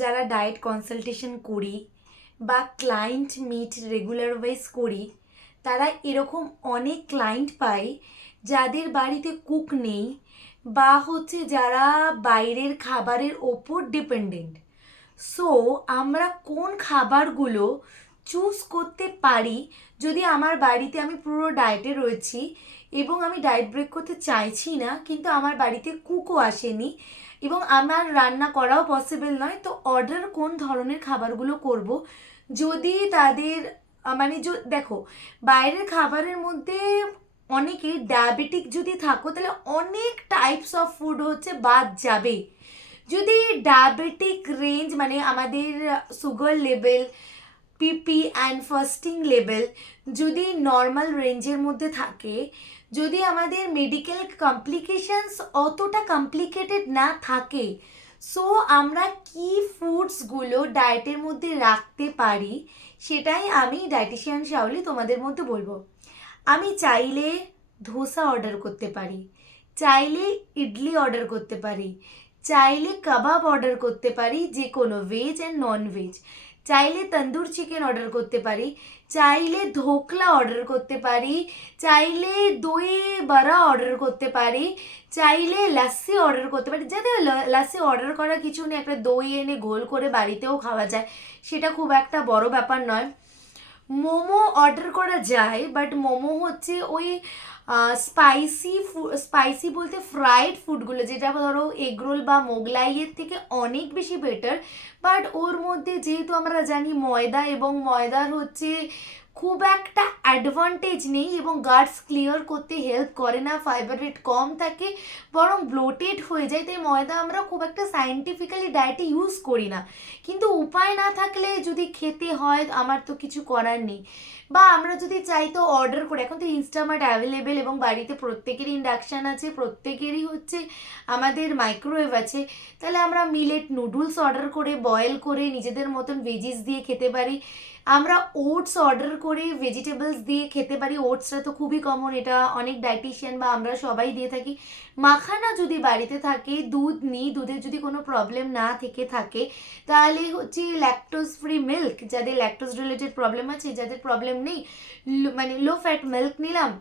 যারা diet consultation করি বা ক্লায়েন্ট মিট রেগুলার ওয়াইজ করি, তারা এরকম অনেক ক্লায়েন্ট পায় যাদের বাড়িতে কুক নেই বা হচ্ছে যারা বাইরের খাবারের ওপর ডিপেন্ডেন্ট। সো আমরা কোন খাবারগুলো চুজ করতে পারি যদি আমার বাড়িতে আমি পুরো ডায়েটে রয়েছি এবং আমি ডায়েট ব্রেক করতে চাইছি না, কিন্তু আমার বাড়িতে কুকও আসেনি এবং আমার রান্না করাও পসিবল নয়, তো অর্ডার কোন ধরনের খাবারগুলো করব যদি তাদের দেখো, বাইরের খাবারের মধ্যে অনেকে ডায়াবেটিক যদি থাকো তাহলে অনেক টাইপস অফ ফুড হচ্ছে বাদ যাবে। যদি ডায়াবেটিক রেঞ্জ মানে আমাদের sugar level, PP and fasting level যদি নর্মাল রেঞ্জের মধ্যে থাকে, যদি আমাদের মেডিকেল কমপ্লিকেশনস অতটা কমপ্লিকেটেড না থাকে, সো আমরা কি ফুডসগুলো ডায়েটের মধ্যে রাখতে পারি সেটাই আমি ডায়েটিশিয়ান শাওলি তোমাদের মধ্যে বলবো। আমি চাইলে ধোসা অর্ডার করতে পারি, চাইলে ইডলি অর্ডার করতে পারি, চাইলে কাবাব অর্ডার করতে পারি, যে কোনো ভেজ অ্যান্ড নন ভেজ, চাইলে তন্দুর চিকেন অর্ডার করতে পারি, চাইলে ধোকলা অর্ডার করতে পারি, চাইলে দই বড়া অর্ডার করতে পারি, চাইলে লাস্সি অর্ডার করতে পারি। যাতে লাস্সি অর্ডার করা কিছু নেই, একটা দই এনে গোল করে বাড়িতেও খাওয়া যায়, সেটা খুব একটা বড় ব্যাপার নয়। মোমো অর্ডার করা যায়, বাট মোমো হচ্ছে ওই স্পাইসি বলতে ফ্রাইড ফুডগুলো, যেটা ধরো এগরোল বা মোগলাইয়ের থেকে অনেক বেশি বেটার। বাট ওর মধ্যে যেহেতু আমরা জানি ময়দা, এবং ময়দার হচ্ছে খুব একটা অ্যাডভান্টেজ নেই এবং গাটস ক্লিয়ার করতে হেল্প করে না, ফাইবার রেট কম থাকে, বরং ব্লোটেড হয়ে যায়, তাই ময়দা আমরা খুব একটা সায়েন্টিফিক্যালি ডায়েটে ইউজ করি না। কিন্তু উপায় না থাকলে যদি খেতে হয়, আমার তো কিছু করার নেই। বা আমরা যদি চাই তো অর্ডার করে, এখন তো ইনস্টামার্ট অ্যাভেলেবেল এবং বাড়িতে প্রত্যেকেরই ইন্ডাকশান আছে, প্রত্যেকেরই হচ্ছে আমাদের মাইক্রোওয়েভ আছে, তাহলে আমরা মিলেট নুডলস অর্ডার করে বয়েল করে নিজেদের মতন ভেজিস দিয়ে খেতে পারি। আমরা ওটস অর্ডার করে ভেজিটেবলস দিয়ে খেতে পারি, ওটসটা তো খুবই কমন, এটা অনেক ডায়েটিশিয়ান বা আমরা সবাই দিয়ে থাকি। মাখানা যদি বাড়িতে থাকে, দুধ নিই, দুধের যদি কোনো প্রবলেম না থেকে থাকে, তাহলে হচ্ছে ল্যাকটোজ ফ্রি মিল্ক, যাদের ল্যাকটোজ রিলেটেড প্রবলেম আছে, যাদের প্রবলেম নেই, মানে লো ফ্যাট মিল্ক নিলাম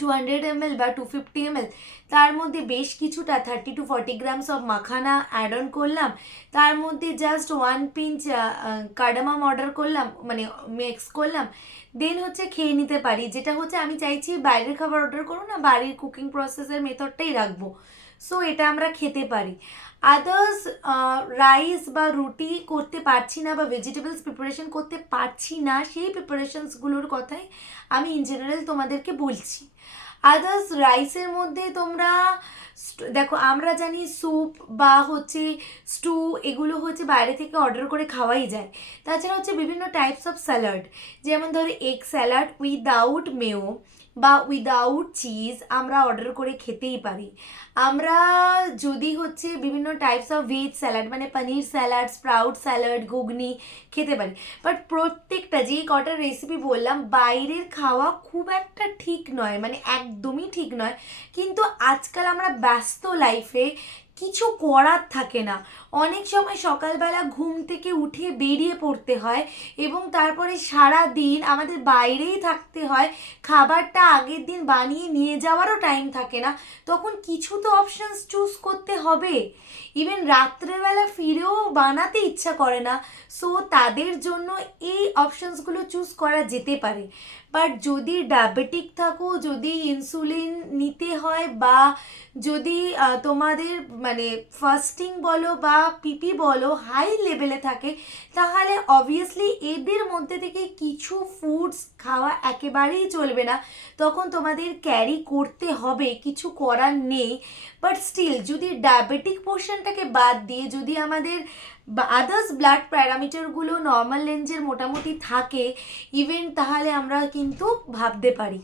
200 ml বা 250 ml, তার মধ্যে বেশ কিছুটা 30 to 40 grams of makhana add on করলাম, তার মধ্যে জাস্ট 1 পিঞ্চ কার্ডামাম অর্ডার করলাম, মানে মিক্স করলাম, দেন হচ্ছে খেয়ে নিতে পারি। যেটা হচ্ছে আমি চাইছি বাইরের খাবার অর্ডার করো না, বাড়ির কুকিং প্রসেসের মেথডটাই রাখবো, সো এটা আমরা খেতে পারি। আদার্স রাইস বা রুটি করতে পারছি না বা ভেজিটেবলস প্রিপারেশন করতে পারছি না, সেই প্রিপারেশনসগুলোর কথাই আমি ইন জেনারেল তোমাদেরকে বলছি। আদার্স রাইসের মধ্যে তোমরা দেখো, আমরা জানি স্যুপ বা হচ্ছে স্টু, এগুলো হচ্ছে বাইরে থেকে অর্ডার করে খাওয়াই যায়। তাছাড়া হচ্ছে বিভিন্ন টাইপস অফ স্যালাড, যেমন ধরো এগ স্যালাড উইদাউট মেও বা উইদাউট চিজ আমরা অর্ডার করে খেতেই পারি। আমরা যদি হচ্ছে বিভিন্ন টাইপস অফ ভেজ স্যালাড মানে পনির স্যালাড, স্প্রাউট স্যালাড, ঘুগনি খেতে পারি। বাট প্রত্যেকটা যে কটা রেসিপি বললাম, বাইরের খাওয়া খুব একটা ঠিক নয়, মানে একদমই ঠিক নয়। কিন্তু আজকাল আমরা ব্যস্ত লাইফে কিছু করার থাকে না, অনেক সময় সকালবেলা ঘুম থেকে উঠে বেরিয়ে পড়তে হয় এবং তারপরে সারা দিন আমাদের বাইরেই থাকতে হয়, খাবারটা আগের দিন বানিয়ে নিয়ে যাওয়ারও টাইম থাকে না, তখন কিছু তো অপশানস চুজ করতে হবে। ইভেন রাত্রেবেলা ফিরেও বানাতে ইচ্ছা করে না, সো তাদের জন্য এই অপশানসগুলো চুজ করা যেতে পারে। বাট যদি ডায়াবেটিক থাকো, যদি ইনসুলিন নিতে হয়, বা যদি তোমাদের মানে ফাস্টিং বলো বা পিপি বলো হাই লেভেলে থাকে, তাহলে অবভিয়াসলি এদের মধ্যে থেকে কিছু ফুডস খাওয়া একেবারেই চলবে না, তখন তোমাদের ক্যারি করতে হবে, কিছু করার নেই। বাট স্টিল যদি ডায়াবেটিক পোর্শনটাকে বাদ দিয়ে যদি আমাদের আদার্স ব্লাড প্যারামিটারগুলো নর্মাল রেঞ্জের মোটামুটি থাকে ইভেন, তাহলে আমরা কিন্তু ভাবতে পারি।